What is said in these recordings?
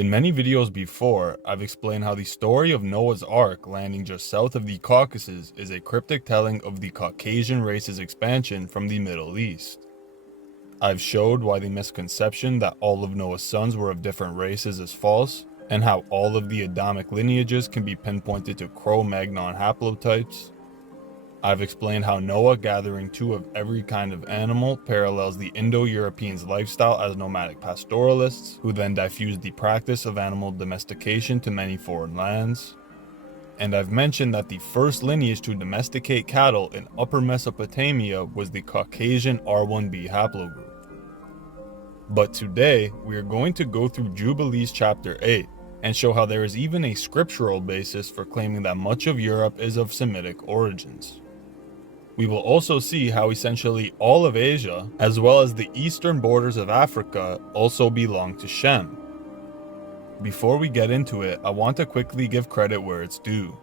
In many videos before, I've explained how the story of Noah's Ark landing just south of the Caucasus is a cryptic telling of the Caucasian race's expansion from the Middle East. I've showed why the misconception that all of Noah's sons were of different races is false, and how all of the Adamic lineages can be pinpointed to Cro-Magnon haplotypes. I've explained how Noah gathering two of every kind of animal parallels the Indo-Europeans' lifestyle as nomadic pastoralists, who then diffused the practice of animal domestication to many foreign lands. And I've mentioned that the first lineage to domesticate cattle in Upper Mesopotamia was the Caucasian R1b haplogroup. But today, we are going to go through Jubilees chapter 8, and show how there is even a scriptural basis for claiming that much of Europe is of Semitic origins. We will also see how essentially all of Asia, as well as the eastern borders of Africa, also belong to Shem. Before we get into it, I want to quickly give credit where it's due.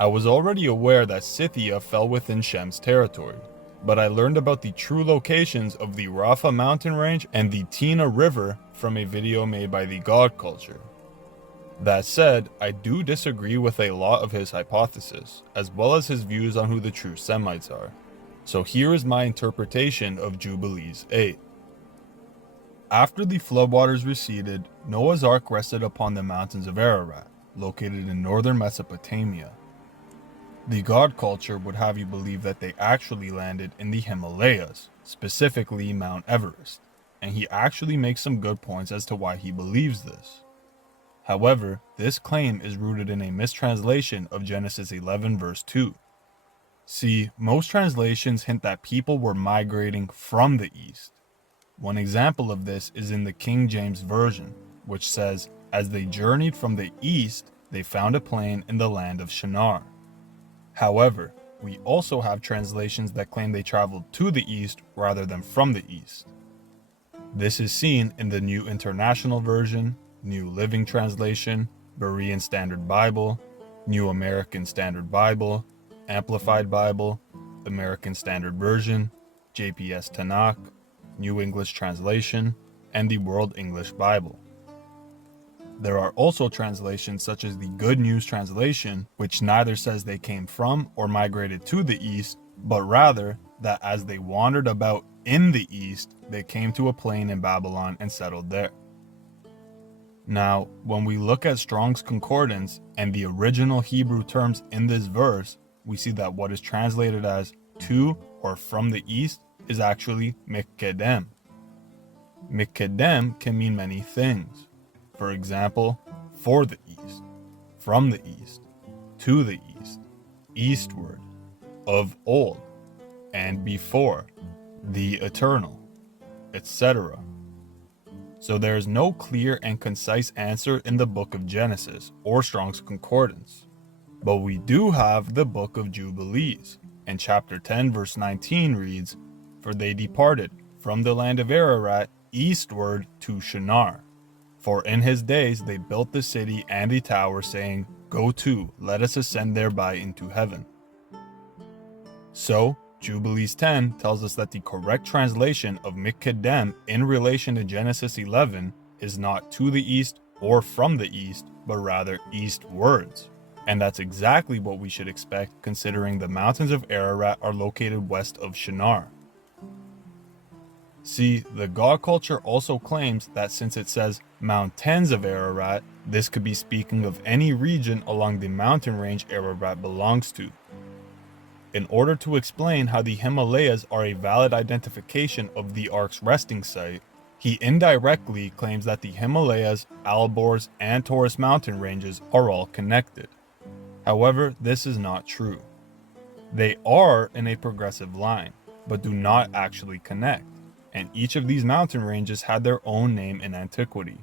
I was already aware that Scythia fell within Shem's territory, but I learned about the true locations of the Rafa mountain range and the Tina River from a video made by the God Culture. That said, I do disagree with a lot of his hypothesis, as well as his views on who the true Semites are. So here is my interpretation of Jubilees 8. After the floodwaters receded, Noah's Ark rested upon the mountains of Ararat, located in northern Mesopotamia. The God Culture would have you believe that they actually landed in the Himalayas, specifically Mount Everest, and he actually makes some good points as to why he believes this. However, this claim is rooted in a mistranslation of Genesis 11 verse 2. See, most translations hint that people were migrating from the east. One example of this is in the King James Version, which says, "As they journeyed from the east, they found a plain in the land of Shinar." However, we also have translations that claim they traveled to the east rather than from the east. This is seen in the New International Version, New Living Translation, Berean Standard Bible, New American Standard Bible, Amplified Bible, American Standard Version, JPS Tanakh, New English Translation, and the World English Bible. There are also translations such as the Good News Translation, which neither says they came from or migrated to the east, but rather that as they wandered about in the east, they came to a plain in Babylon and settled there. Now, when we look at Strong's Concordance and the original Hebrew terms in this verse, we see that what is translated as to or from the east is actually Mikkedem. Mikkedem can mean many things. For example, for the east, from the east, to the east, eastward, of old, and before, the eternal, etc. So there is no clear and concise answer in the book of Genesis or Strong's Concordance. But we do have the book of Jubilees, and chapter 10 verse 19 reads, "For they departed from the land of Ararat eastward to Shinar. For in his days they built the city and the tower, saying, Go to, let us ascend thereby into heaven." So, Jubilees 10 tells us that the correct translation of Mikkedem in relation to Genesis 11 is not to the east or from the east, but rather eastwards. And that's exactly what we should expect considering the mountains of Ararat are located west of Shinar. See, the God Culture also claims that since it says mountains of Ararat, this could be speaking of any region along the mountain range Ararat belongs to. In order to explain how the Himalayas are a valid identification of the Ark's resting site, he indirectly claims that the Himalayas, Alborz, and Taurus mountain ranges are all connected. However, this is not true. They are in a progressive line, but do not actually connect, and each of these mountain ranges had their own name in antiquity.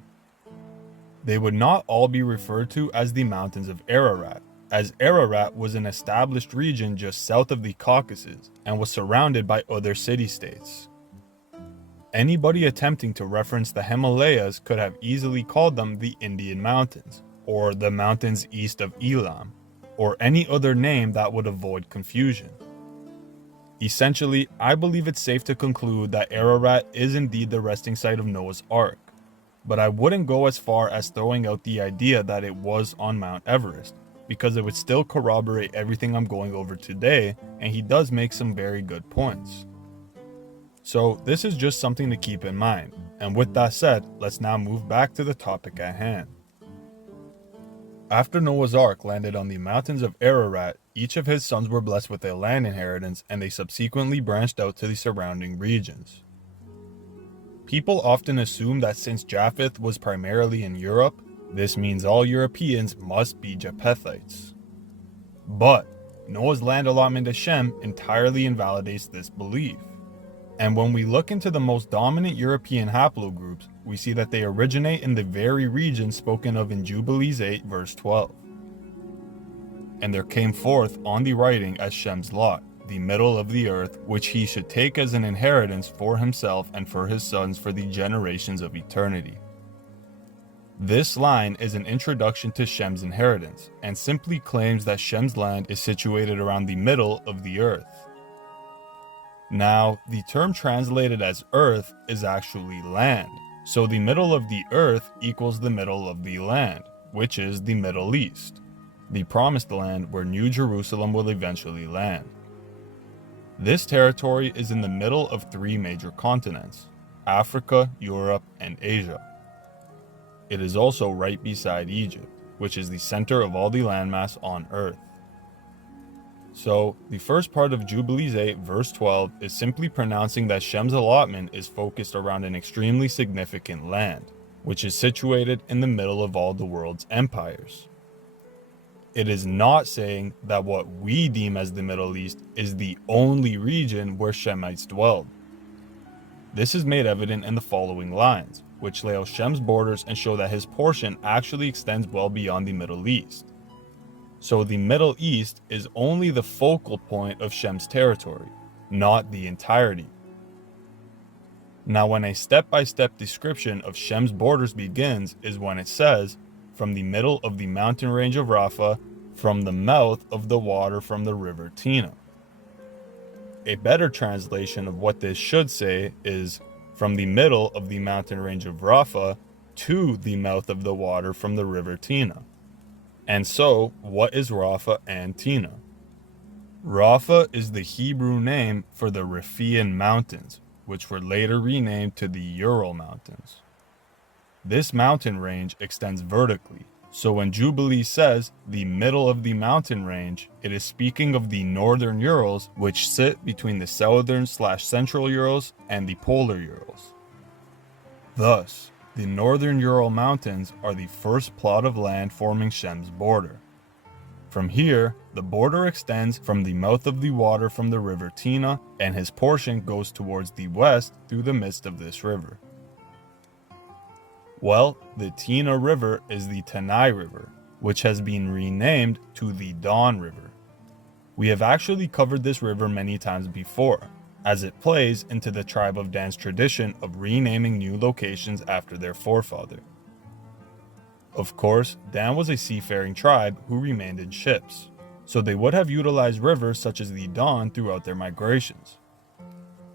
They would not all be referred to as the mountains of Ararat, as Ararat was an established region just south of the Caucasus and was surrounded by other city-states. Anybody attempting to reference the Himalayas could have easily called them the Indian Mountains, or the mountains east of Elam, or any other name that would avoid confusion. Essentially, I believe it's safe to conclude that Ararat is indeed the resting site of Noah's Ark. but I wouldn't go as far as throwing out the idea that it was on Mount Everest, because it would still corroborate everything I'm going over today, and he does make some very good points. So this is just something to keep in mind, and with that said, let's now move back to the topic at hand. After Noah's Ark landed on the mountains of Ararat, each of his sons were blessed with a land inheritance, and they subsequently branched out to the surrounding regions. People often assume that since Japheth was primarily in Europe, this means all Europeans must be Japhethites. But Noah's land allotment to Shem entirely invalidates this belief. And when we look into the most dominant European haplogroups, we see that they originate in the very region spoken of in Jubilees 8 verse 12. And there came forth on the writing as Shem's lot, the middle of the earth, which he should take as an inheritance for himself and for his sons for the generations of eternity. This line is an introduction to Shem's inheritance, and simply claims that Shem's land is situated around the middle of the earth. Now, the term translated as earth is actually land, so the middle of the earth equals the middle of the land, which is the Middle East, the promised land where New Jerusalem will eventually land. This territory is in the middle of three major continents: Africa, Europe, and Asia. It is also right beside Egypt, which is the center of all the landmass on earth. So, the first part of Jubilees 8 verse 12 is simply pronouncing that Shem's allotment is focused around an extremely significant land, which is situated in the middle of all the world's empires. It is not saying that what we deem as the Middle East is the only region where Shemites dwelled. This is made evident in the following lines, which lay out Shem's borders and show that his portion actually extends well beyond the Middle East. So the Middle East is only the focal point of Shem's territory, not the entirety. Now, when a step-by-step description of Shem's borders begins is when it says, from the middle of the mountain range of Rapha, from the mouth of the water from the river Tina. A better translation of what this should say is, from the middle of the mountain range of Rapha to the mouth of the water from the river Tina. And so, what is Rapha and Tina? Rapha is the Hebrew name for the Riphaean Mountains, which were later renamed to the Ural Mountains. This mountain range extends vertically, so when Jubilee says the middle of the mountain range, it is speaking of the northern Urals, which sit between the southern/central Urals and the polar Urals. Thus, the northern Ural Mountains are the first plot of land forming Shem's border. From here, the border extends from the mouth of the water from the river Tina, and his portion goes towards the west through the midst of this river. Well, the Tina River is the Tanai River, which has been renamed to the Don River. We have actually covered this river many times before, as it plays into the tribe of Dan's tradition of renaming new locations after their forefather. Of course, Dan was a seafaring tribe who remained in ships, so they would have utilized rivers such as the Don throughout their migrations.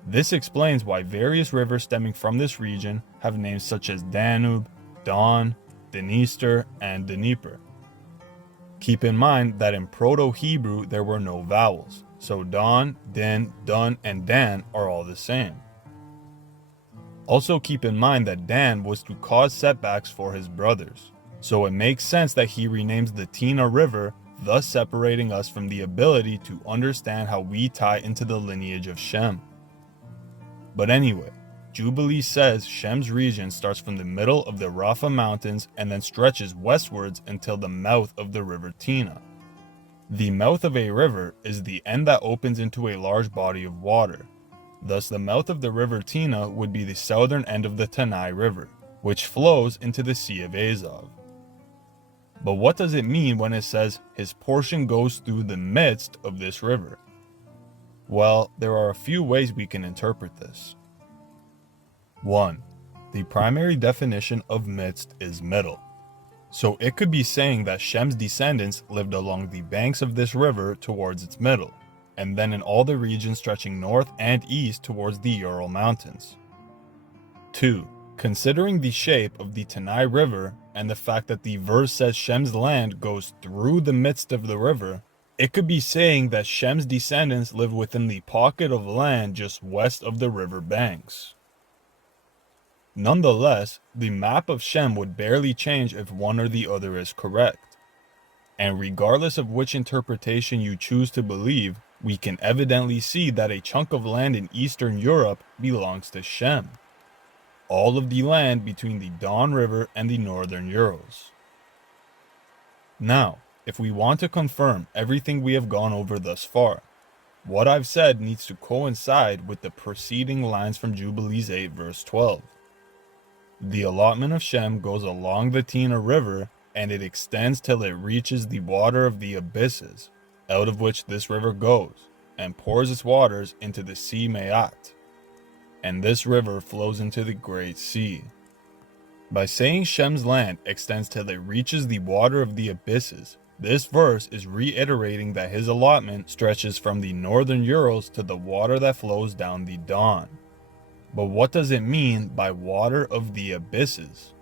This explains why various rivers stemming from this region have names such as Danube, Don, Dniester, and Dnieper. Keep in mind that in Proto-Hebrew there were no vowels, so Don, Din, Dun, and Dan are all the same. Also keep in mind that Dan was to cause setbacks for his brothers, so it makes sense that he renames the Tina River, thus separating us from the ability to understand how we tie into the lineage of Shem. But anyway, Jubilee says Shem's region starts from the middle of the Rapha Mountains and then stretches westwards until the mouth of the river Tina. The mouth of a river is the end that opens into a large body of water. Thus, the mouth of the river Tina would be the southern end of the Tanai River, which flows into the Sea of Azov. But what does it mean when it says his portion goes through the midst of this river? Well, there are a few ways we can interpret this. 1. The primary definition of midst is middle. So it could be saying that Shem's descendants lived along the banks of this river towards its middle, and then in all the regions stretching north and east towards the Ural Mountains. 2. Considering the shape of the Tanai River and the fact that the verse says Shem's land goes through the midst of the river, it could be saying that Shem's descendants live within the pocket of land just west of the river banks. Nonetheless, the map of Shem would barely change if one or the other is correct. And regardless of which interpretation you choose to believe, we can evidently see that a chunk of land in Eastern Europe belongs to Shem. All of the land between the Don River and the Northern Urals. Now, if we want to confirm everything we have gone over thus far, what I've said needs to coincide with the preceding lines from Jubilees 8 verse 12. The allotment of Shem goes along the Tina River, and it extends till it reaches the water of the abysses, out of which this river goes, and pours its waters into the sea Mayat. And this river flows into the Great Sea. By saying Shem's land extends till it reaches the water of the abysses, this verse is reiterating that his allotment stretches from the Northern Urals to the water that flows down the Don. But what does it mean by water of the abysses?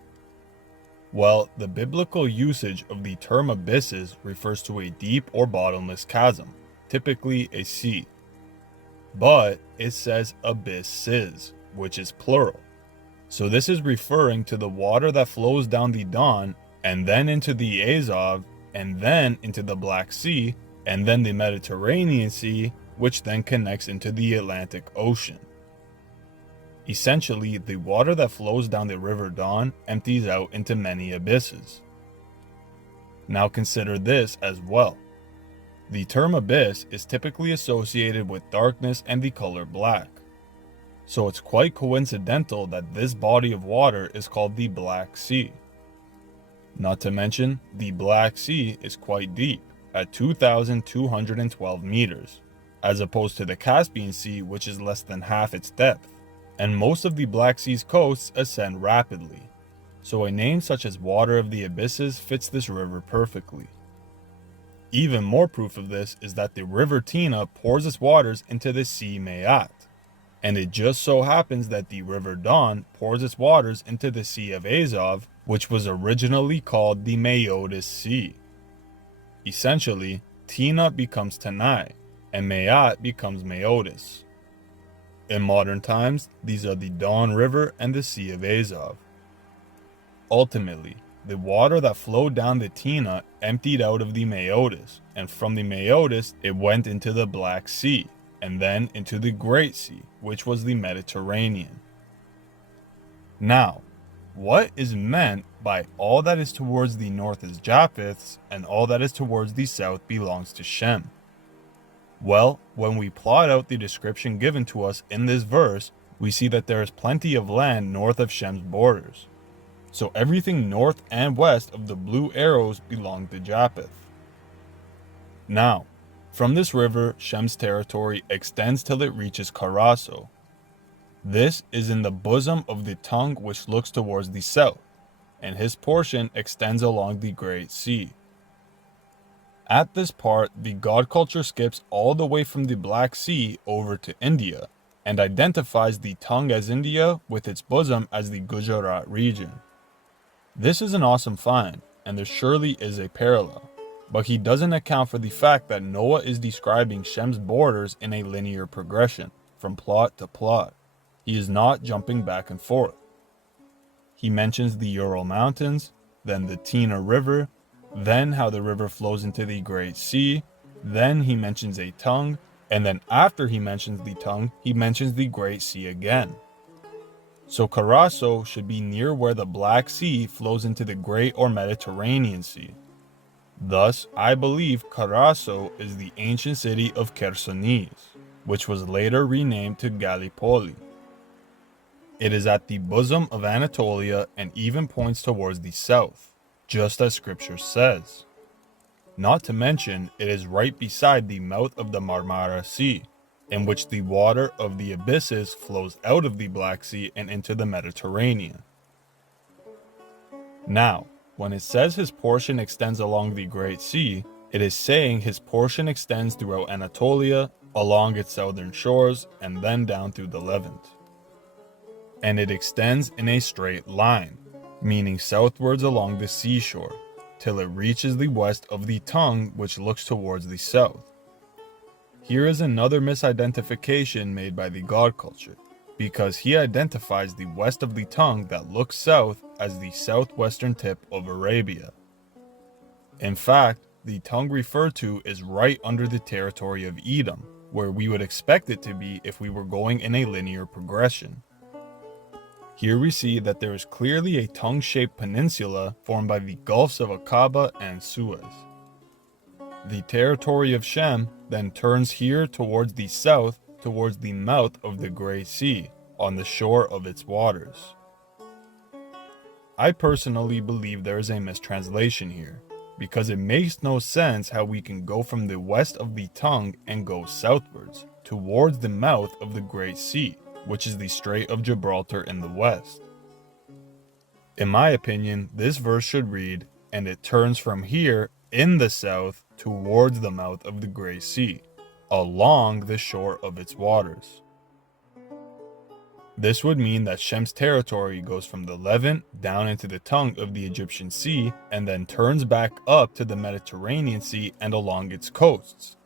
Well, the biblical usage of the term abysses refers to a deep or bottomless chasm, typically a sea. But it says abysses, which is plural. So this is referring to the water that flows down the Don, and then into the Azov, and then into the Black Sea, and then the Mediterranean Sea, which then connects into the Atlantic Ocean. Essentially, the water that flows down the River Don empties out into many abysses. Now consider this as well. The term abyss is typically associated with darkness and the color black. So it's quite coincidental that this body of water is called the Black Sea. Not to mention, the Black Sea is quite deep, at 2,212 meters, as opposed to the Caspian Sea, which is less than half its depth. And most of the Black Sea's coasts ascend rapidly, so a name such as Water of the Abysses fits this river perfectly. Even more proof of this is that the river Tina pours its waters into the Sea Mayat, and it just so happens that the river Don pours its waters into the Sea of Azov, which was originally called the Mayotis Sea. Essentially, Tina becomes Tanai, and Mayat becomes Mayotis. In modern times, these are the Don River and the Sea of Azov. Ultimately, the water that flowed down the Tina emptied out of the Mayotis, and from the Mayotis it went into the Black Sea, and then into the Great Sea, which was the Mediterranean. Now, what is meant by all that is towards the north is Japheth's, and all that is towards the south belongs to Shem? Well, when we plot out the description given to us in this verse, we see that there is plenty of land north of Shem's borders. So everything north and west of the blue arrows belong to Japheth. Now, from this river, Shem's territory extends till it reaches Karaso. This is in the bosom of the tongue which looks towards the south, and his portion extends along the Great Sea. At this part, the god culture skips all the way from the Black Sea over to India, and identifies the tongue as India with its bosom as the Gujarat region. This is an awesome find, and there surely is a parallel, but he doesn't account for the fact that Noah is describing Shem's borders in a linear progression, from plot to plot. He is not jumping back and forth. He mentions the Ural Mountains, then the Tina River, then how the river flows into the Great Sea, then he mentions a tongue, and then after he mentions the tongue, he mentions the Great Sea again. So Karaso should be near where the Black Sea flows into the Great or Mediterranean Sea. Thus, I believe Karaso is the ancient city of Chersonesus, which was later renamed to Gallipoli. It is at the bosom of Anatolia and even points towards the south, just as scripture says. Not to mention, it is right beside the mouth of the Marmara Sea, in which the water of the abysses flows out of the Black Sea and into the Mediterranean. Now, when it says his portion extends along the Great Sea, it is saying his portion extends throughout Anatolia, along its southern shores, and then down through the Levant. and it extends in a straight line, meaning southwards along the seashore, till it reaches the west of the tongue, which looks towards the south. Here is another misidentification made by the god culture, because he identifies the west of the tongue that looks south as the southwestern tip of Arabia. In fact, the tongue referred to is right under the territory of Edom, where we would expect it to be if we were going in a linear progression. Here we see that there is clearly a tongue-shaped peninsula formed by the Gulfs of Aqaba and Suez. The territory of Shem then turns here towards the south, towards the mouth of the Great Sea, on the shore of its waters. I personally believe there is a mistranslation here, because it makes no sense how we can go from the west of the tongue and go southwards, towards the mouth of the Great Sea, which is the Strait of Gibraltar in the west. In my opinion, this verse should read, "And it turns from here, in the south, towards the mouth of the Great Sea, along the shore of its waters." This would mean that Shem's territory goes from the Levant down into the tongue of the Egyptian Sea and then turns back up to the Mediterranean Sea and along its coasts.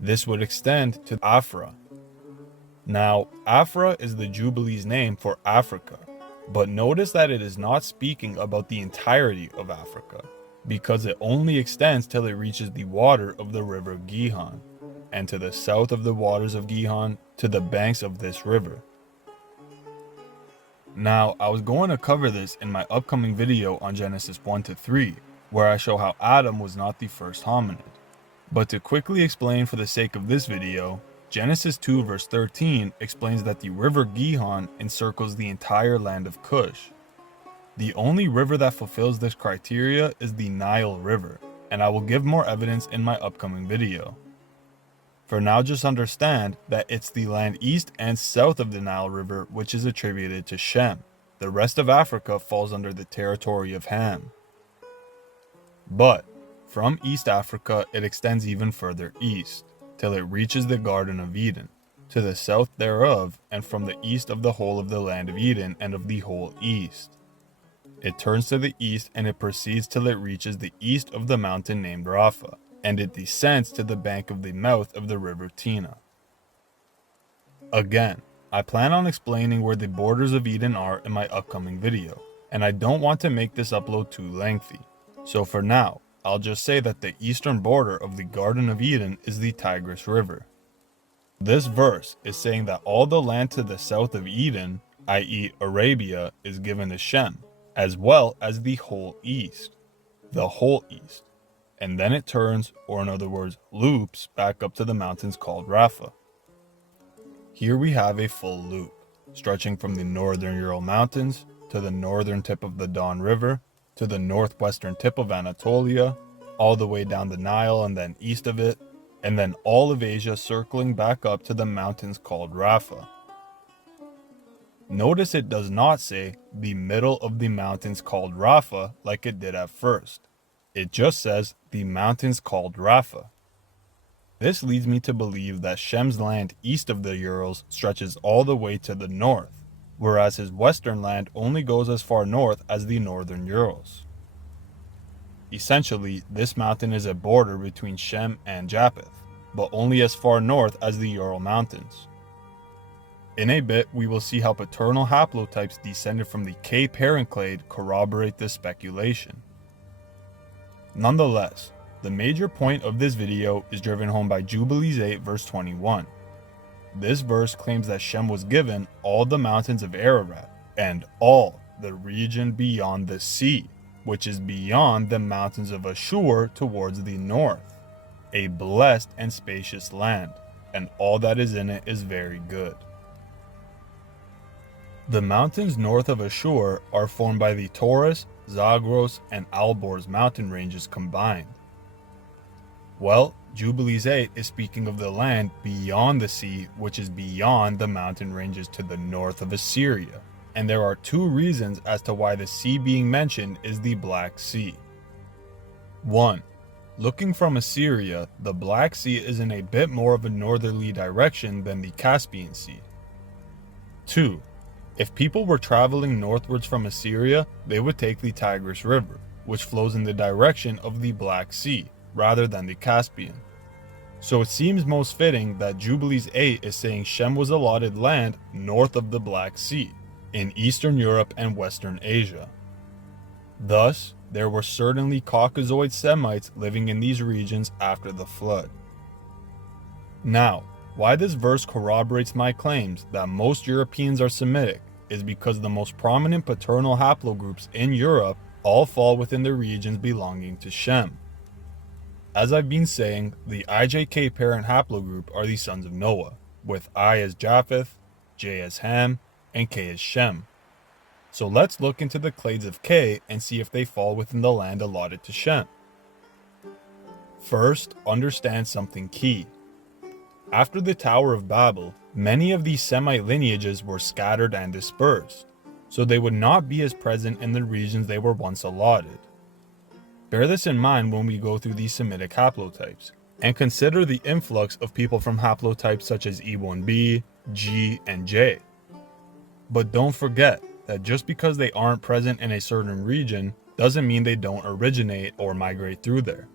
This would extend to Afra. Now, Afra is the Jubilees name for Africa, but notice that it is not speaking about the entirety of Africa, because it only extends till it reaches the water of the river Gihon, and to the south of the waters of Gihon, to the banks of this river. Now, I was going to cover this in my upcoming video on Genesis 1 to 3, where I show how Adam was not the first hominid. But to quickly explain for the sake of this video, Genesis 2 verse 13 explains that the river Gihon encircles the entire land of Cush. The only river that fulfills this criteria is the Nile River, and I will give more evidence in my upcoming video. For now, just understand that it's the land east and south of the Nile River which is attributed to Shem. The rest of Africa falls under the territory of Ham. But from East Africa it extends even further east, till it reaches the Garden of Eden, to the south thereof, and from the east of the whole of the land of Eden and of the whole east. It turns to the east and it proceeds till it reaches the east of the mountain named Rapha, and it descends to the bank of the mouth of the river Tina. Again, I plan on explaining where the borders of Eden are in my upcoming video, and I don't want to make this upload too lengthy. So for now, I'll just say that the eastern border of the Garden of Eden is the Tigris River. This verse is saying that all the land to the south of Eden, i.e. Arabia, is given to Shem, as well as the whole east. The whole east. And then it turns, or in other words, loops, back up to the mountains called Rapha. Here we have a full loop, stretching from the northern Ural Mountains, to the northern tip of the Don River, to the northwestern tip of Anatolia, all the way down the Nile and then east of it, and then all of Asia circling back up to the mountains called Rapha. Notice it does not say the middle of the mountains called Rapha like it did at first. It just says the mountains called Rapha. This leads me to believe that Shem's land east of the Urals stretches all the way to the north, whereas his western land only goes as far north as the northern Urals. Essentially, this mountain is a border between Shem and Japheth, but only as far north as the Ural Mountains. In a bit, we will see how paternal haplotypes descended from the K parent clade corroborate this speculation. Nonetheless, the major point of this video is driven home by Jubilees 8 verse 21. This verse claims that Shem was given all the mountains of Ararat, and all the region beyond the sea, which is beyond the mountains of Ashur towards the north, a blessed and spacious land, and all that is in it is very good. The mountains north of Ashur are formed by the Taurus, Zagros, and Alborz mountain ranges combined. Well, Jubilees 8 is speaking of the land beyond the sea, which is beyond the mountain ranges to the north of Assyria. And there are two reasons as to why the sea being mentioned is the Black Sea. 1. Looking from Assyria, the Black Sea is in a bit more of a northerly direction than the Caspian Sea. 2. If people were traveling northwards from Assyria, they would take the Tigris River, which flows in the direction of the Black Sea, rather than the Caspian. So it seems most fitting that Jubilees 8 is saying Shem was allotted land north of the Black Sea, in Eastern Europe and Western Asia. Thus, there were certainly Caucasoid Semites living in these regions after the flood. Now, why this verse corroborates my claims that most Europeans are Semitic is because the most prominent paternal haplogroups in Europe all fall within the regions belonging to Shem. As I've been saying, the IJK parent haplogroup are the sons of Noah, with I as Japheth, J as Ham, and K as Shem. So let's look into the clades of K and see if they fall within the land allotted to Shem. First, understand something key. After the Tower of Babel, many of these Semite lineages were scattered and dispersed, so they would not be as present in the regions they were once allotted. Bear this in mind when we go through these Semitic haplotypes, and consider the influx of people from haplotypes such as E1b, G, and J. But don't forget that just because they aren't present in a certain region doesn't mean they don't originate or migrate through there.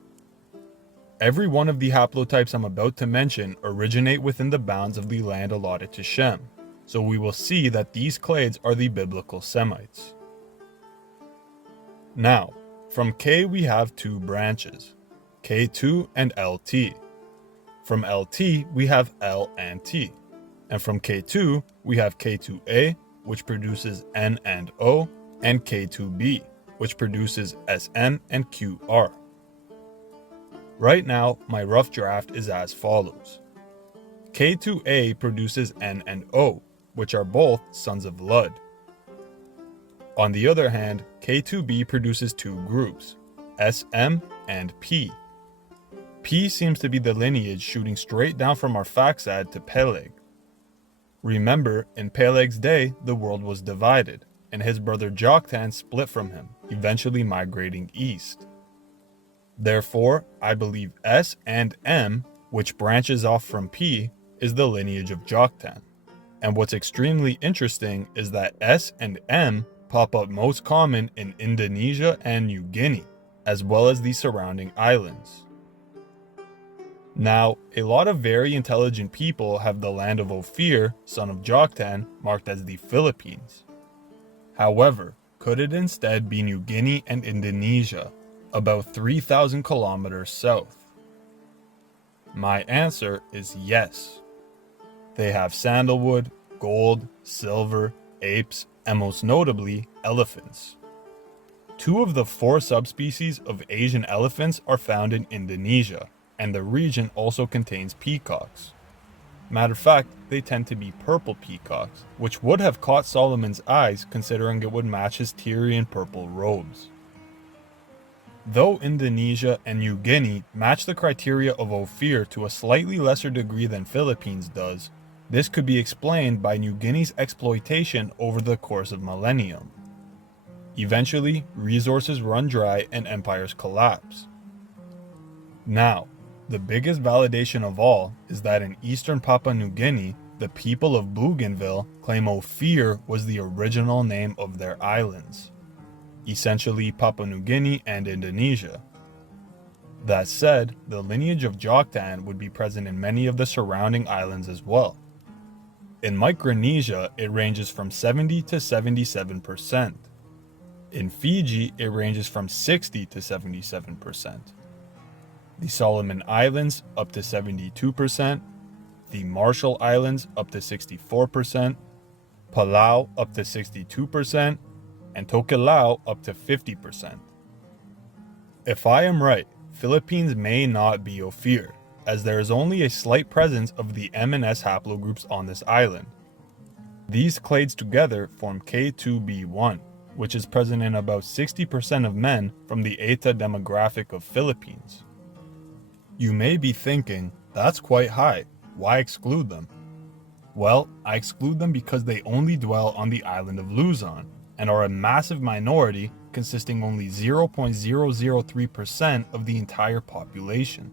Every one of the haplotypes I'm about to mention originate within the bounds of the land allotted to Shem, so we will see that these clades are the biblical Semites. Now, from K we have two branches, K2 and LT. From LT we have L and T, and from K2 we have K2A, which produces N and O, and K2B, which produces SM and QR. Right now, my rough draft is as follows. K2A produces N and O, which are both sons of Lud. On the other hand, K2B produces two groups, SM and P. P seems to be the lineage shooting straight down from Arphaxad to Peleg. Remember, in Peleg's day, the world was divided, and his brother Joktan split from him, eventually migrating east. Therefore, I believe S and M, which branches off from P, is the lineage of Joktan. And what's extremely interesting is that S and M pop up most common in Indonesia and New Guinea, as well as the surrounding islands. Now, a lot of very intelligent people have the land of Ophir, son of Joktan, marked as the Philippines. However, could it instead be New Guinea and Indonesia, about 3,000 kilometers south? My answer is yes. They have sandalwood, gold, silver, apes, and most notably, elephants. 2 of the 4 subspecies of Asian elephants are found in Indonesia, and the region also contains peacocks. Matter of fact, they tend to be purple peacocks, which would have caught Solomon's eyes considering it would match his Tyrian purple robes. Though Indonesia and New Guinea match the criteria of Ophir to a slightly lesser degree than Philippines does, this could be explained by New Guinea's exploitation over the course of millennium. Eventually, resources run dry and empires collapse. Now, the biggest validation of all is that in eastern Papua New Guinea, the people of Bougainville claim Ophir was the original name of their islands, essentially Papua New Guinea and Indonesia. That said, the lineage of Joktan would be present in many of the surrounding islands as well. In Micronesia, it ranges from 70 to 77%. In Fiji, it ranges from 60 to 77%. The Solomon Islands up to 72%, the Marshall Islands up to 64%, Palau up to 62%, and Tokelau up to 50%. If I am right, Philippines may not be Ophir, as there is only a slight presence of the M and S haplogroups on this island. These clades together form K2B1, which is present in about 60% of men from the Eta demographic of Philippines. You may be thinking, that's quite high, why exclude them? Well, I exclude them because they only dwell on the island of Luzon, and are a massive minority consisting only 0.003% of the entire population.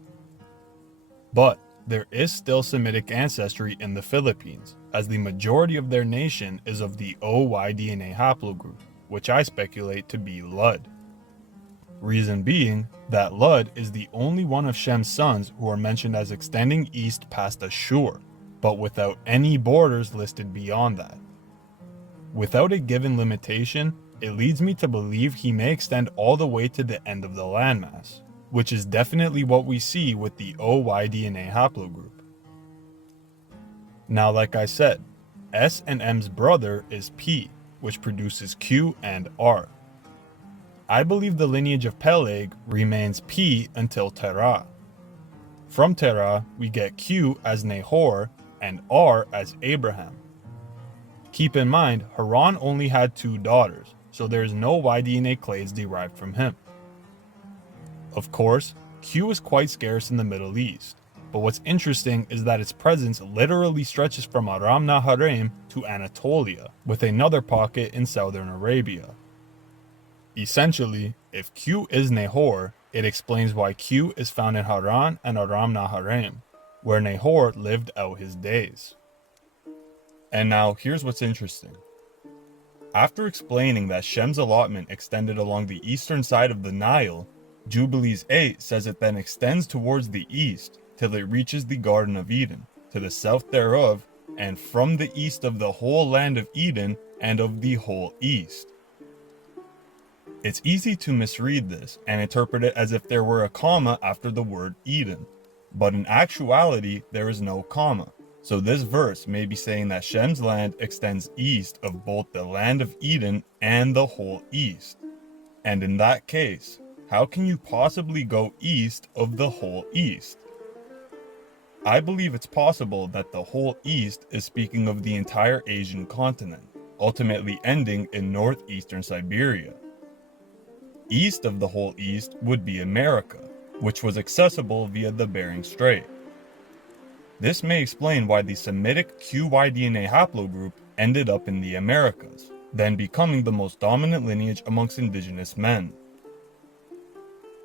But there is still Semitic ancestry in the Philippines, as the majority of their nation is of the OY DNA haplogroup, which I speculate to be Lud. Reason being that Lud is the only one of Shem's sons who are mentioned as extending east past Ashur, but without any borders listed beyond that. Without a given limitation, it leads me to believe he may extend all the way to the end of the landmass, which is definitely what we see with the OY DNA haplogroup. Now, like I said, S and M's brother is P, which produces Q and R. I believe the lineage of Peleg remains P until Terah. From Terah, we get Q as Nahor and R as Abraham. Keep in mind, Haran only had 2 daughters, so there is no Y-DNA clades derived from him. Of course, Q is quite scarce in the Middle East, but what's interesting is that its presence literally stretches from Aram Naharaim to Anatolia, with another pocket in southern Arabia. Essentially, if Q is Nahor, it explains why Q is found in Haran and Aram Naharaim, where Nahor lived out his days. And now, here's what's interesting. After explaining that Shem's allotment extended along the eastern side of the Nile, Jubilees 8 says it then extends towards the east till it reaches the Garden of Eden, to the south thereof, and from the east of the whole land of Eden and of the whole east. It's easy to misread this and interpret it as if there were a comma after the word Eden, but in actuality there is no comma. So this verse may be saying that Shem's land extends east of both the land of Eden and the whole east. And in that case, how can you possibly go east of the whole east? I believe it's possible that the whole east is speaking of the entire Asian continent, ultimately ending in northeastern Siberia. East of the whole east would be America, which was accessible via the Bering Strait. This may explain why the Semitic QY-DNA haplogroup ended up in the Americas, then becoming the most dominant lineage amongst indigenous men.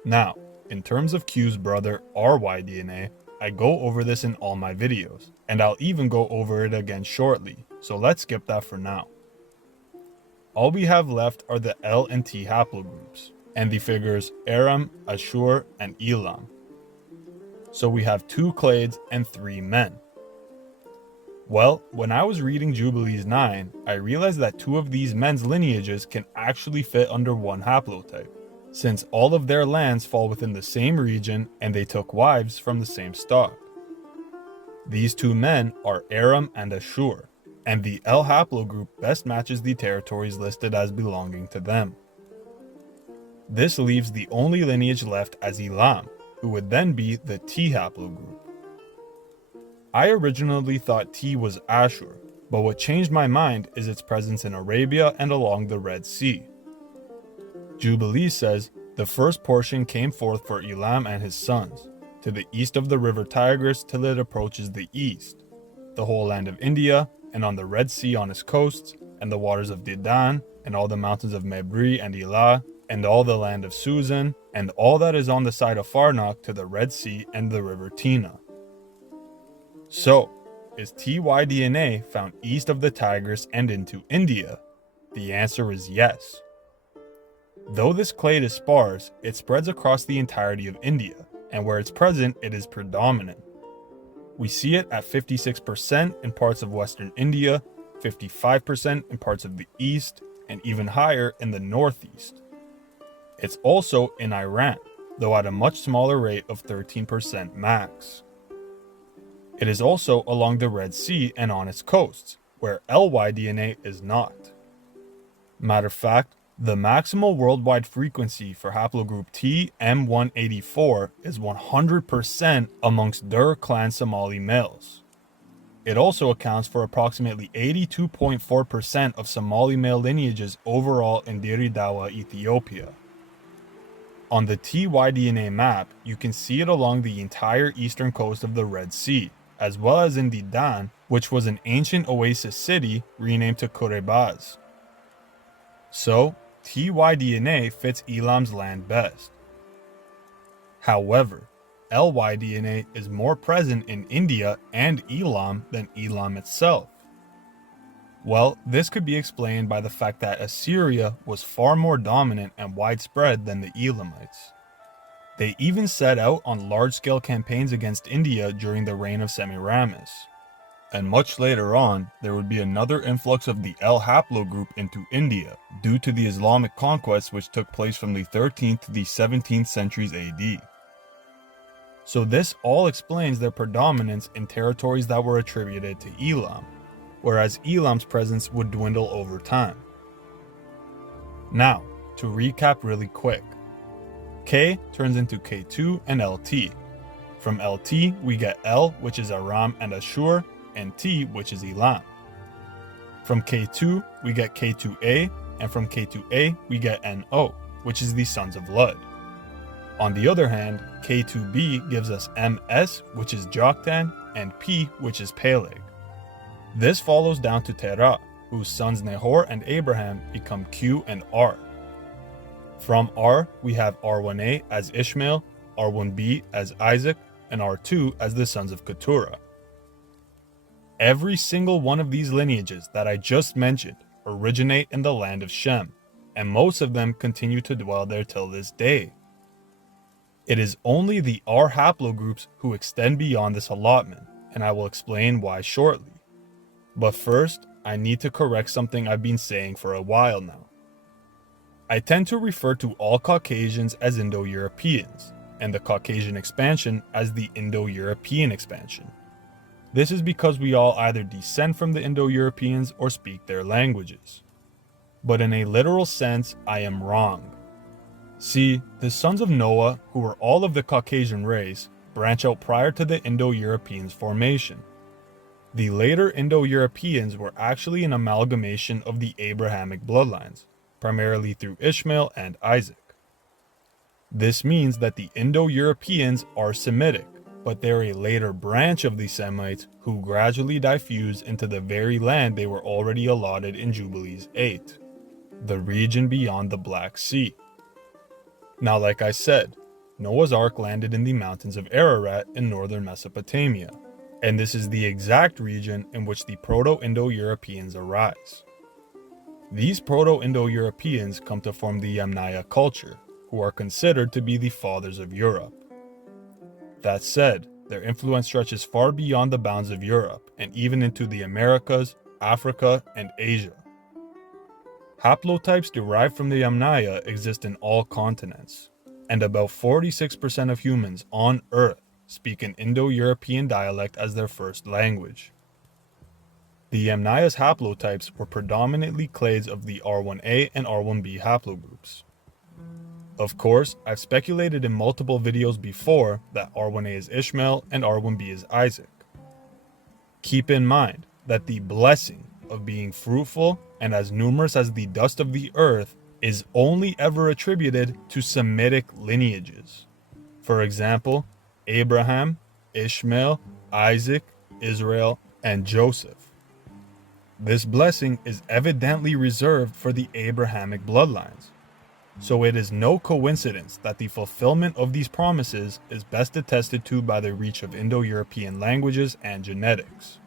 Now, in terms of Q's brother RY DNA, I go over this in all my videos, and I'll even go over it again shortly, so let's skip that for now. All we have left are the L and T haplogroups, and the figures Aram, Ashur, and Elam. So we have 2 clades and 3 men. Well, when I was reading Jubilees 9, I realized that 2 of these men's lineages can actually fit under one haplotype, since all of their lands fall within the same region and they took wives from the same stock. These 2 men are Aram and Ashur, and the L haplogroup best matches the territories listed as belonging to them. This leaves the only lineage left as Elam, who would then be the T haplogroup. I originally thought T was Ashur, but what changed my mind is its presence in Arabia and along the Red Sea. Jubilee says the first portion came forth for Elam and his sons, to the east of the river Tigris till it approaches the east, the whole land of India, and on the Red Sea on its coasts, and the waters of Dedan, and all the mountains of Mebri and Elah, and all the land of Susan, and all that is on the side of Farnak to the Red Sea and the river Tina. So, is TY-DNA found east of the Tigris and into India? The answer is yes. Though this clade is sparse, it spreads across the entirety of India, and where it's present, it is predominant. We see it at 56% in parts of western India, 55% in parts of the east, and even higher in the northeast. It's also in Iran, though at a much smaller rate of 13% max. It is also along the Red Sea and on its coasts, where LY DNA is not. Matter of fact, the maximal worldwide frequency for haplogroup T M184 is 100% amongst Dur clan Somali males. It also accounts for approximately 82.4% of Somali male lineages overall in Diri Dawa, Ethiopia. On the TY-DNA map, you can see it along the entire eastern coast of the Red Sea, as well as in Dedan, which was an ancient oasis city renamed to Kurebaz. So, TY-DNA fits Elam's land best. However, LY DNA is more present in India and Elam than Elam itself? Well, this could be explained by the fact that Assyria was far more dominant and widespread than the Elamites. They even set out on large-scale campaigns against India during the reign of Semiramis. And much later on, there would be another influx of the L haplogroup into India due to the Islamic conquests which took place from the 13th to the 17th centuries AD. So this all explains their predominance in territories that were attributed to Elam, whereas Elam's presence would dwindle over time. Now, to recap really quick. K turns into K2 and LT. From LT, we get L, which is Aram and Ashur, and T, which is Elam. From K2, we get K2A, and from K2A, we get NO, which is the sons of Lud. On the other hand, K2B gives us MS, which is Joktan, and P, which is Peleg. This follows down to Terah, whose sons Nahor and Abraham become Q and R. From R, we have R1A as Ishmael, R1B as Isaac, and R2 as the sons of Keturah. Every single one of these lineages that I just mentioned originate in the land of Shem, and most of them continue to dwell there till this day. It is only the R haplogroups who extend beyond this allotment, and I will explain why shortly. But first, I need to correct something I've been saying for a while now. I tend to refer to all Caucasians as Indo-Europeans, and the Caucasian expansion as the Indo-European expansion. This is because we all either descend from the Indo-Europeans or speak their languages. But in a literal sense, I am wrong. See, the sons of Noah, who were all of the Caucasian race, branch out prior to the Indo-Europeans formation. The later Indo-Europeans were actually an amalgamation of the Abrahamic bloodlines, primarily through Ishmael and Isaac. This means that the Indo-Europeans are Semitic, but they're a later branch of the Semites who gradually diffuse into the very land they were already allotted in Jubilees 8, the region beyond the Black Sea. Now, like I said, Noah's Ark landed in the mountains of Ararat in northern Mesopotamia, and this is the exact region in which the Proto-Indo-Europeans arise. These Proto-Indo-Europeans come to form the Yamnaya culture, who are considered to be the fathers of Europe. That said, their influence stretches far beyond the bounds of Europe and even into the Americas, Africa, and Asia. Haplotypes derived from the Yamnaya exist in all continents, and about 46% of humans on Earth speak an Indo-European dialect as their first language. The Yamnaya's haplotypes were predominantly clades of the R1A and R1B haplogroups. Of course, I've speculated in multiple videos before that R1A is Ishmael and R1B is Isaac. Keep in mind that the blessing of being fruitful and as numerous as the dust of the earth is only ever attributed to Semitic lineages. For example, Abraham, Ishmael, Isaac, Israel, and Joseph. This blessing is evidently reserved for the Abrahamic bloodlines. So it is no coincidence that the fulfillment of these promises is best attested to by the reach of Indo-European languages and genetics.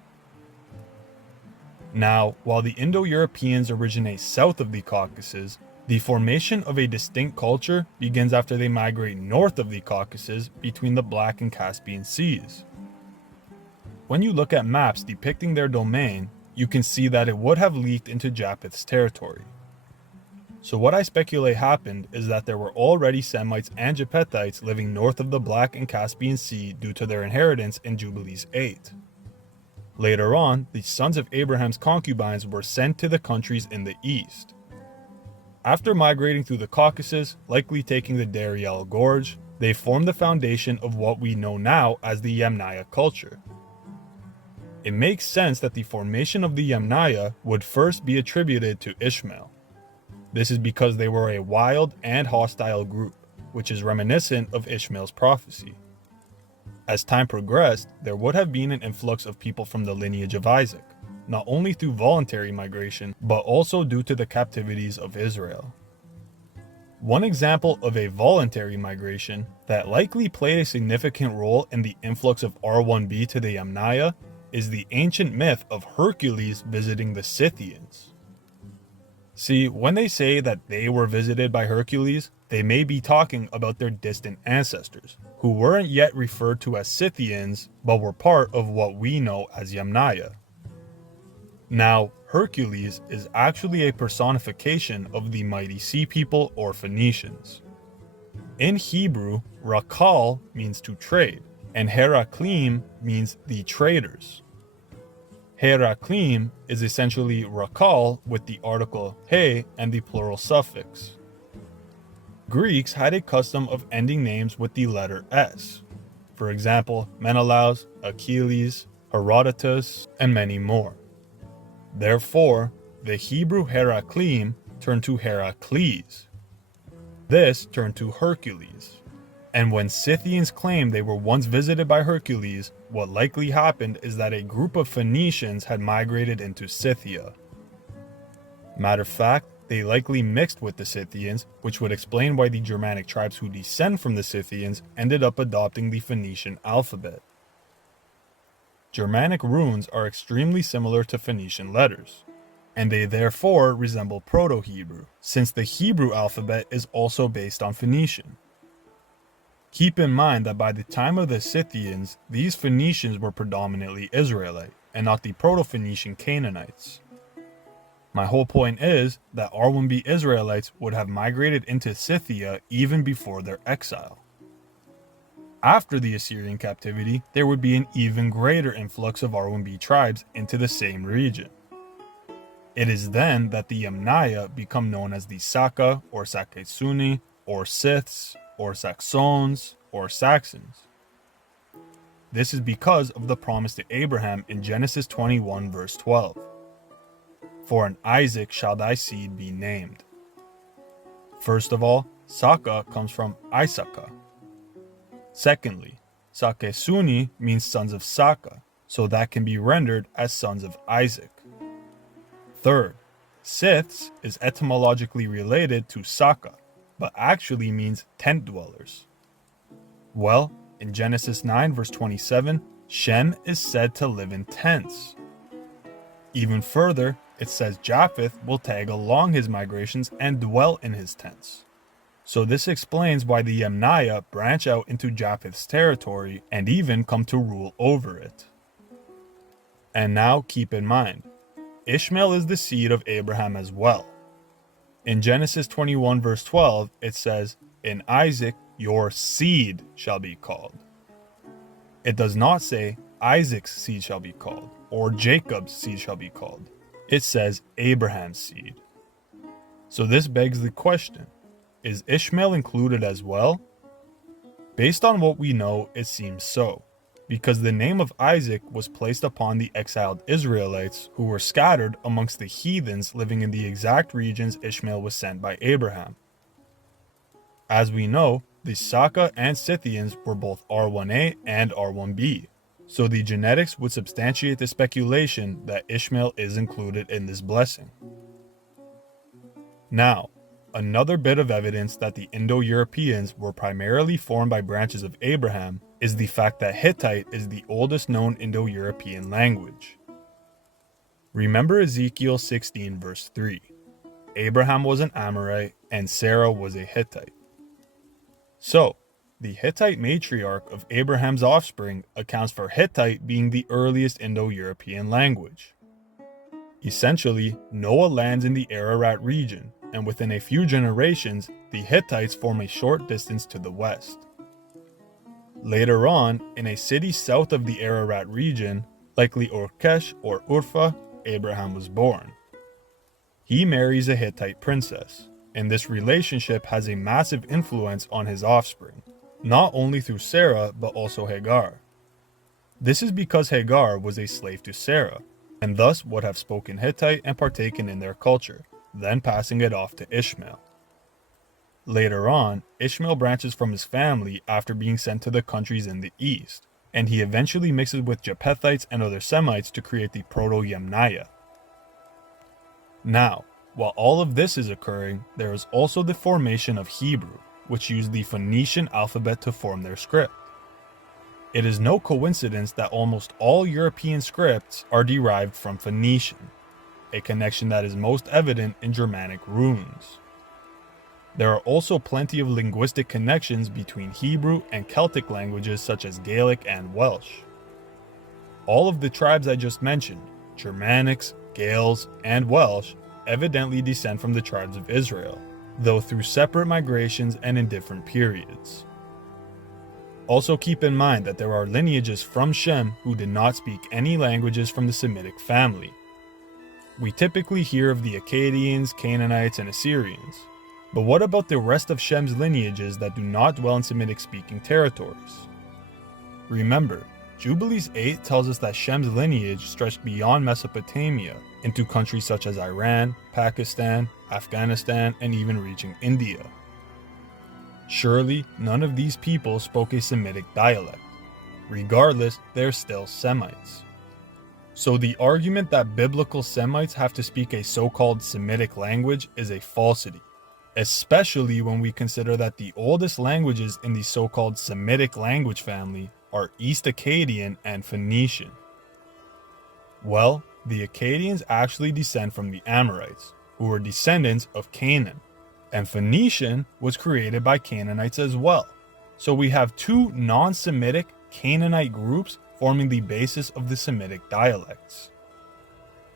Now, while the Indo-Europeans originate south of the Caucasus, the formation of a distinct culture begins after they migrate north of the Caucasus between the Black and Caspian Seas. When you look at maps depicting their domain, you can see that it would have leaked into Japheth's territory. So what I speculate happened is that there were already Semites and Japhethites living north of the Black and Caspian Sea due to their inheritance in Jubilees 8. Later on, the sons of Abraham's concubines were sent to the countries in the east. After migrating through the Caucasus, likely taking the Dariel Gorge, they formed the foundation of what we know now as the Yamnaya culture. It makes sense that the formation of the Yamnaya would first be attributed to Ishmael. This is because they were a wild and hostile group, which is reminiscent of Ishmael's prophecy. As time progressed, there would have been an influx of people from the lineage of Isaac, not only through voluntary migration, but also due to the captivities of Israel. One example of a voluntary migration that likely played a significant role in the influx of R1b to the Yamnaya is the ancient myth of Hercules visiting the Scythians. See, when they say that they were visited by Hercules, they may be talking about their distant ancestors, who weren't yet referred to as Scythians, but were part of what we know as Yamnaya. Now, Hercules is actually a personification of the mighty sea people or Phoenicians. In Hebrew, Rakal means to trade, and Heraklim means the traders. Heraklim is essentially Rakal with the article he and the plural suffix. Greeks had a custom of ending names with the letter S. For example, Menelaus, Achilles, Herodotus, and many more. Therefore, the Hebrew Heraklim turned to Heracles. This turned to Hercules. And when Scythians claimed they were once visited by Hercules, what likely happened is that a group of Phoenicians had migrated into Scythia. Matter of fact, they likely mixed with the Scythians, which would explain why the Germanic tribes who descend from the Scythians ended up adopting the Phoenician alphabet. Germanic runes are extremely similar to Phoenician letters, and they therefore resemble Proto-Hebrew, since the Hebrew alphabet is also based on Phoenician. Keep in mind that by the time of the Scythians, these Phoenicians were predominantly Israelite, and not the Proto-Phoenician Canaanites. My whole point is that R1b Israelites would have migrated into Scythia even before their exile. After the Assyrian captivity, there would be an even greater influx of R1b tribes into the same region. It is then that the Yamnaya become known as the Saka or Sakesuni or Scyths or Saxons or Saxons. This is because of the promise to Abraham in Genesis 21 verse 12. For in Isaac shall thy seed be named. First of all, Saka comes from Isaka. Secondly, Sakesuni means sons of Saka, so that can be rendered as sons of Isaac. Third, Scyths is etymologically related to Saka, but actually means tent dwellers. Well, in Genesis 9 verse 27, Shem is said to live in tents. Even further, it says Japheth will tag along his migrations and dwell in his tents. So this explains why the Yamnaya branch out into Japheth's territory and even come to rule over it. And now keep in mind, Ishmael is the seed of Abraham as well. In Genesis 21 verse 12, it says, "In Isaac your seed shall be called." It does not say Isaac's seed shall be called or Jacob's seed shall be called. It says Abraham's seed. So this begs the question, is Ishmael included as well? Based on what we know, it seems so, because the name of Isaac was placed upon the exiled Israelites who were scattered amongst the heathens living in the exact regions Ishmael was sent by Abraham. As we know, the Saka and Scythians were both R1a and R1b, so the genetics would substantiate the speculation that Ishmael is included in this blessing. Now, another bit of evidence that the Indo-Europeans were primarily formed by branches of Abraham is the fact that Hittite is the oldest known Indo-European language. Remember Ezekiel 16 verse 3. Abraham was an Amorite and Sarah was a Hittite. So, the Hittite matriarch of Abraham's offspring accounts for Hittite being the earliest Indo-European language. Essentially, Noah lands in the Ararat region, and within a few generations, the Hittites form a short distance to the west. Later on, in a city south of the Ararat region, likely Urkesh or Urfa, Abraham was born. He marries a Hittite princess, and this relationship has a massive influence on his offspring, not only through Sarah but also Hagar. This is because Hagar was a slave to Sarah, and thus would have spoken Hittite and partaken in their culture, then passing it off to Ishmael. Later on, Ishmael branches from his family after being sent to the countries in the east, and he eventually mixes with Japhethites and other Semites to create the Proto-Yamnaya. Now, While all of this is occurring, there is also the formation of Hebrew, which used the Phoenician alphabet to form their script. It is no coincidence that almost all European scripts are derived from Phoenician, a connection that is most evident in Germanic runes. There are also plenty of linguistic connections between Hebrew and Celtic languages such as Gaelic and Welsh. All of the tribes I just mentioned, Germanics, Gaels, and Welsh, evidently descend from the tribes of Israel, though through separate migrations and in different periods. Also keep in mind that there are lineages from Shem who did not speak any languages from the Semitic family. We typically hear of the Akkadians, Canaanites, and Assyrians. But what about the rest of Shem's lineages that do not dwell in Semitic-speaking territories? Remember, Jubilees 8 tells us that Shem's lineage stretched beyond Mesopotamia into countries such as Iran, Pakistan, Afghanistan, and even reaching India. Surely, none of these people spoke a Semitic dialect. Regardless, they're still Semites. So the argument that biblical Semites have to speak a so-called Semitic language is a falsity, especially when we consider that the oldest languages in the so-called Semitic language family are East Akkadian and Phoenician. Well, the Akkadians actually descend from the Amorites, who were descendants of Canaan, and Phoenician was created by Canaanites as well. So we have two non-Semitic Canaanite groups forming the basis of the Semitic dialects.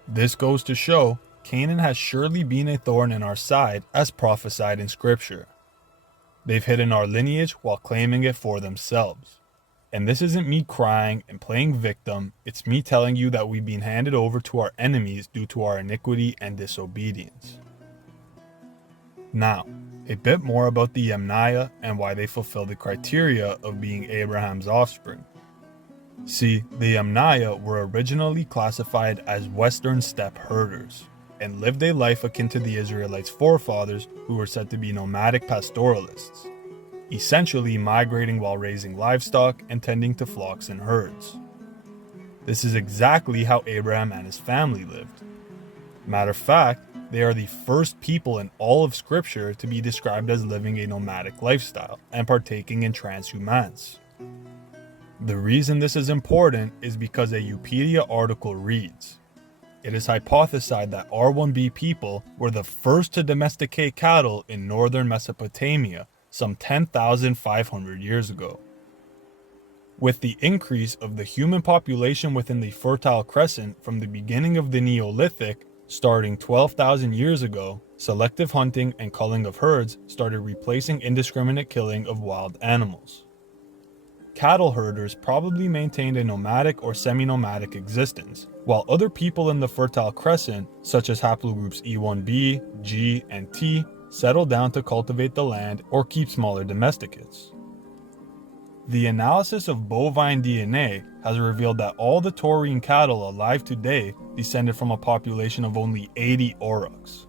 This goes to show Canaan has surely been a thorn in our side as prophesied in Scripture. They've hidden our lineage while claiming it for themselves. And this isn't me crying and playing victim, it's me telling you that we've been handed over to our enemies due to our iniquity and disobedience. Now, a bit more about the Yemnaya and why they fulfill the criteria of being Abraham's offspring. See, the Yemnaya were originally classified as Western steppe herders, and lived a life akin to the Israelites' forefathers who were said to be nomadic pastoralists, essentially migrating while raising livestock and tending to flocks and herds. This is exactly how Abraham and his family lived. Matter of fact, they are the first people in all of Scripture to be described as living a nomadic lifestyle and partaking in transhumance. The reason this is important is because a Wikipedia article reads, "It is hypothesized that R1B people were the first to domesticate cattle in northern Mesopotamia some 10,500 years ago." With the increase of the human population within the Fertile Crescent from the beginning of the Neolithic, starting 12,000 years ago, selective hunting and culling of herds started replacing indiscriminate killing of wild animals. Cattle herders probably maintained a nomadic or semi-nomadic existence, while other people in the Fertile Crescent, such as haplogroups E1b, G, and T, settled down to cultivate the land or keep smaller domesticates. The analysis of bovine DNA has revealed that all the taurine cattle alive today descended from a population of only 80 aurochs.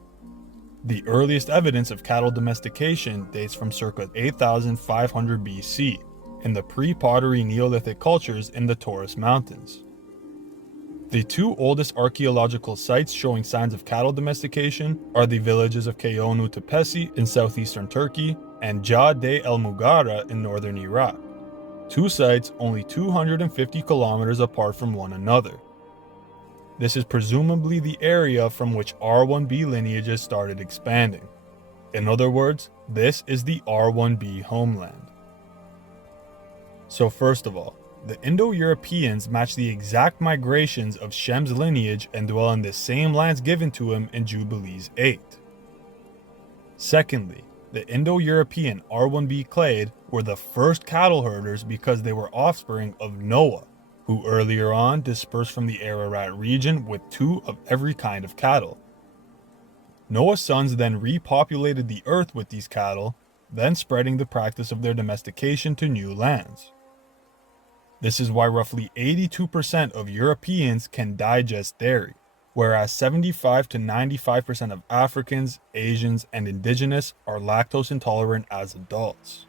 The earliest evidence of cattle domestication dates from circa 8,500 BC, in the pre-pottery Neolithic cultures in the Taurus Mountains. The two oldest archaeological sites showing signs of cattle domestication are the villages of Keyonu Tepesi in southeastern Turkey and Jah de El Mugara in northern Iraq, two sites only 250 kilometers apart from one another. This is presumably the area from which R1B lineages started expanding. In other words, this is the R1B homeland. So first of all, the Indo-Europeans match the exact migrations of Shem's lineage and dwell in the same lands given to him in Jubilees 8. Secondly, the Indo-European R1B clade were the first cattle herders because they were offspring of Noah, who earlier on dispersed from the Ararat region with two of every kind of cattle. Noah's sons then repopulated the earth with these cattle, then spreading the practice of their domestication to new lands. This is why roughly 82% of Europeans can digest dairy, whereas 75 to 95% of Africans, Asians, and indigenous are lactose intolerant as adults.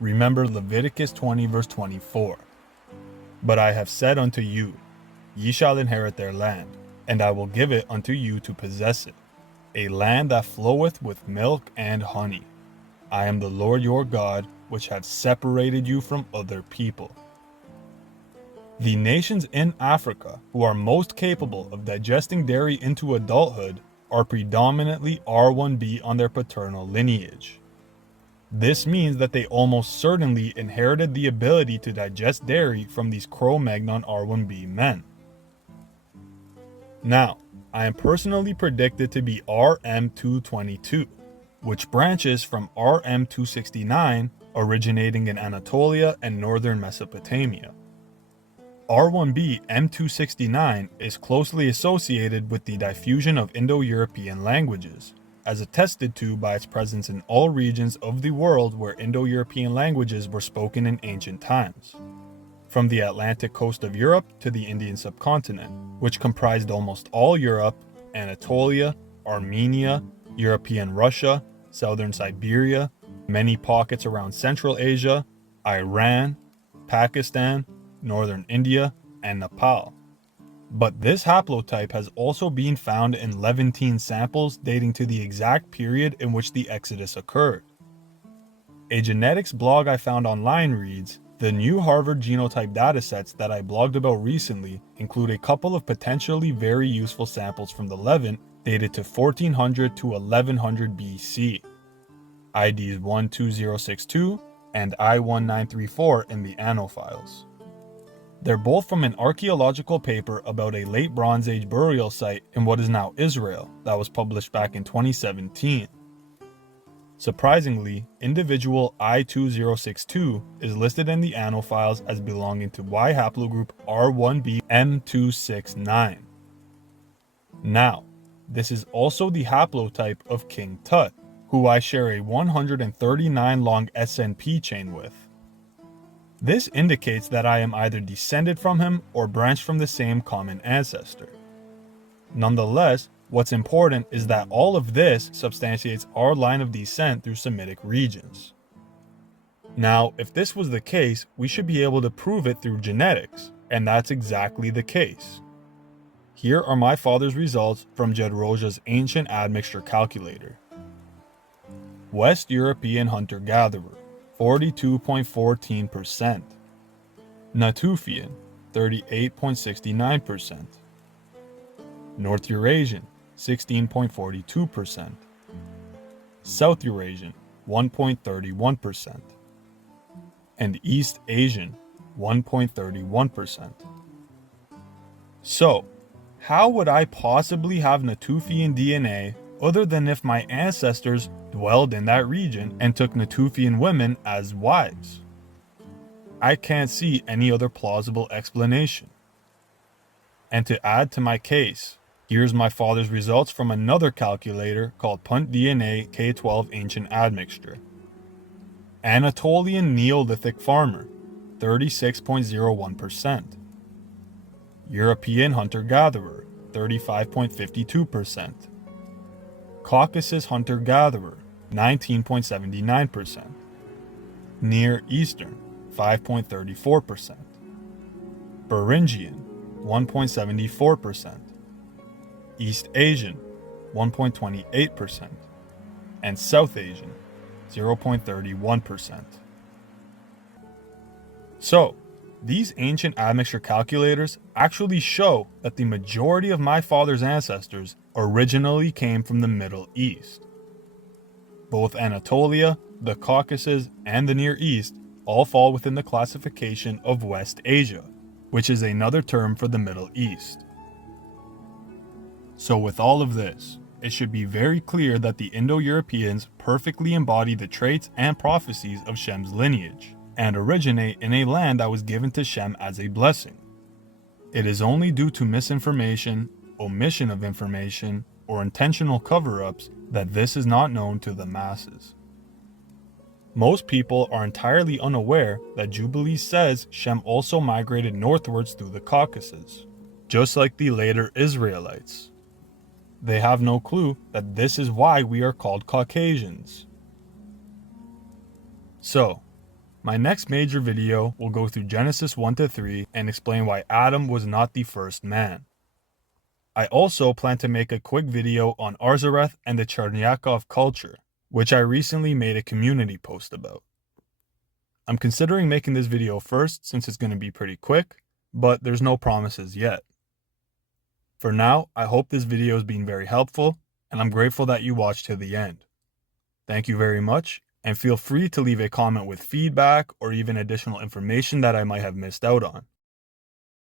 Remember Leviticus 20 verse 24. "But I have said unto you, ye shall inherit their land, and I will give it unto you to possess it, a land that floweth with milk and honey. I am the Lord your God, which have separated you from other people. The nations in Africa who are most capable of digesting dairy into adulthood are predominantly R1b on their paternal lineage. This means that they almost certainly inherited the ability to digest dairy from these Cro-Magnon R1b men. Now, I am personally predicted to be RM222, which branches from RM269 originating in Anatolia and northern Mesopotamia. R1b M269 is closely associated with the diffusion of Indo-European languages, as attested to by its presence in all regions of the world where Indo-European languages were spoken in ancient times, from the Atlantic coast of Europe to the Indian subcontinent, which comprised almost all Europe, Anatolia, Armenia, European Russia, southern Siberia, many pockets around Central Asia, Iran, Pakistan, northern India, and Nepal. But this haplotype has also been found in Levantine samples dating to the exact period in which the Exodus occurred. A genetics blog I found online reads, "The new Harvard genotype datasets that I blogged about recently include a couple of potentially very useful samples from the Levant dated to 1400 to 1100 BC. IDs 12062 and I1934 in the Anno files. They're both from an archaeological paper about a late Bronze Age burial site in what is now Israel that was published back in 2017. Surprisingly, individual I2062 is listed in the Anno files as belonging to Y haplogroup R1b M269. Now, this is also the haplotype of King Tut, who I share a 139 long SNP chain with. This indicates that I am either descended from him or branched from the same common ancestor. Nonetheless, what's important is that all of this substantiates our line of descent through Semitic regions. Now, if this was the case, we should be able to prove it through genetics, and that's exactly the case. Here are my father's results from Jedroja's ancient admixture calculator. West European hunter-gatherer, 42.14%. Natufian, 38.69%. North Eurasian, 16.42%. South Eurasian, 1.31%. And East Asian, 1.31%. So, how would I possibly have Natufian DNA other than if my ancestors dwelled in that region and took Natufian women as wives? I can't see any other plausible explanation. And to add to my case, here's my father's results from another calculator called Punt DNA K12 Ancient Admixture. Anatolian Neolithic farmer, 36.01%. European hunter-gatherer, 35.52%. Caucasus hunter-gatherer, 19.79%. Near Eastern, 5.34%. Beringian, 1.74%. East Asian, 1.28%. And South Asian, 0.31%. So, these ancient admixture calculators actually show that the majority of my father's ancestors originally came from the Middle East. Both Anatolia, the Caucasus, and the Near East all fall within the classification of West Asia, which is another term for the Middle East. So with all of this, it should be very clear that the Indo-Europeans perfectly embody the traits and prophecies of Shem's lineage, and originate in a land that was given to Shem as a blessing. It is only due to misinformation, omission of information, or intentional cover-ups that this is not known to the masses. Most people are entirely unaware that Jubilees says Shem also migrated northwards through the Caucasus, just like the later Israelites. They have no clue that this is why we are called Caucasians. So, my next major video will go through Genesis 1 to 3 and explain why Adam was not the first man. I also plan to make a quick video on Arzareth and the Chernyakov culture, which I recently made a community post about. I'm considering making this video first since it's going to be pretty quick, but there's no promises yet. For now, I hope this video has been very helpful, and I'm grateful that you watched to the end. Thank you very much, and feel free to leave a comment with feedback or even additional information that I might have missed out on.